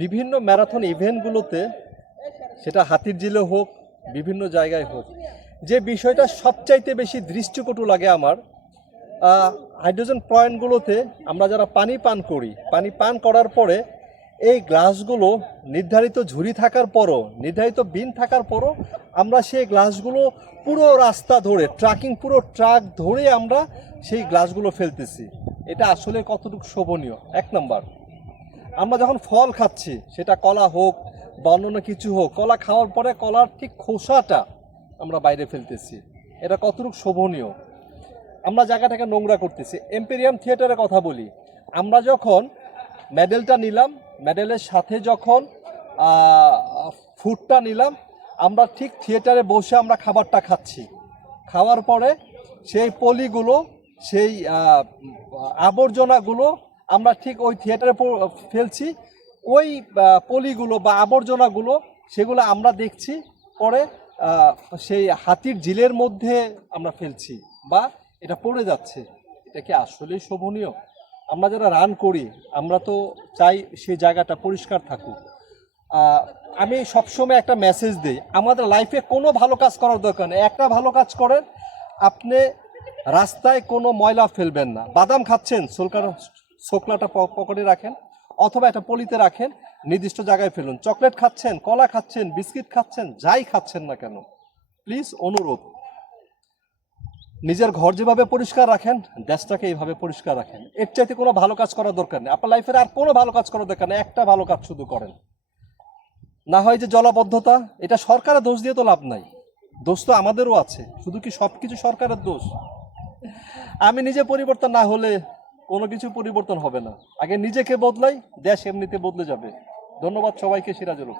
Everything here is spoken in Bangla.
বিভিন্ন ম্যারাথন ইভেন্টগুলোতে, সেটা হাতিরঝিলে হোক বিভিন্ন জায়গায় হোক, যে বিষয়টা সবচাইতে বেশি দৃষ্টিকটু লাগে আমার, হাইড্রোজেন পয়েন্টগুলোতে আমরা যারা পানি পান করি, পানি পান করার পরে এই গ্লাসগুলো নির্ধারিত ঝুড়ি থাকার পরও, নির্ধারিত বিন থাকার পরও আমরা সেই গ্লাসগুলো পুরো রাস্তা ধরে পুরো ট্রাক ধরে আমরা সেই গ্লাসগুলো ফেলতেছি। এটা আসলে কতটুকু শোভনীয়? এক নাম্বার, আমরা যখন ফল খাচ্ছি, সেটা কলা হোক বা অন্য কিছু হোক, কলা খাওয়ার পরে কলার ঠিক খোসাটা আমরা বাইরে ফেলতেছি, এটা কতটুকু শোভনীয়? আমরা জায়গাটাকে নোংরা করতেছি। এম্পেরিয়াম থিয়েটারের কথা বলি, আমরা যখন মেডেলটা নিলাম, মেডেলের সাথে যখন ফুডটা নিলাম, আমরা ঠিক থিয়েটারে বসে আমরা খাবারটা খাচ্ছি, খাওয়ার পরে সেই পলিগুলো, সেই আবর্জনাগুলো আমরা ঠিক ওই থিয়েটারে ফেলছি। ওই পলিগুলো বা আবর্জনাগুলো সেগুলো আমরা দেখছি পরে সেই হাতির ঝিলের মধ্যে আমরা ফেলছি বা এটা পড়ে যাচ্ছে। এটা কি আসলেই শোভনীয়? আমরা যারা রান করি আমরা তো চাই সেই জায়গাটা পরিষ্কার থাকুক। আমি সবসময় একটা মেসেজ দিই, আমাদের লাইফে কোনো ভালো কাজ করার দরকার নেই। একটা ভালো কাজ করেন, আপনি রাস্তায় কোনো ময়লা ফেলবেন না। বাদাম খাচ্ছেন, ছোকলাটা পকেটে রাখেন অথবা একটা পলিতে রাখেন, নির্দিষ্ট জায়গায় ফেলুন। চকলেট খাচ্ছেন, কলা খাচ্ছেন, বিস্কিট খাচ্ছেন, যাই খাচ্ছেন না কেন, প্লিজ অনুরোধ, নিজের ঘর যেভাবে পরিষ্কার রাখেন, দেশটাকে এইভাবে পরিষ্কার রাখেন। এর চাইতে কোনো ভালো কাজ করার দরকার নেই। আপনার লাইফের আর কোনো ভালো কাজ করার দরকার নেই, একটা ভালো কাজ শুধু করেন। না হয় যে জলাবদ্ধতা, এটা সরকারের দোষ দিয়ে তো লাভ নাই, দোষ তো আমাদেরও আছে। শুধু কি সব কিছু সরকারের দোষ? আমি নিজে পরিবর্তন না হলে কোনো কিছু পরিবর্তন হবে না। আগে নিজেকে বদলাই, দেশ এমনিতে বদলে যাবে। ধন্যবাদ সবাইকে। সিরাজুল।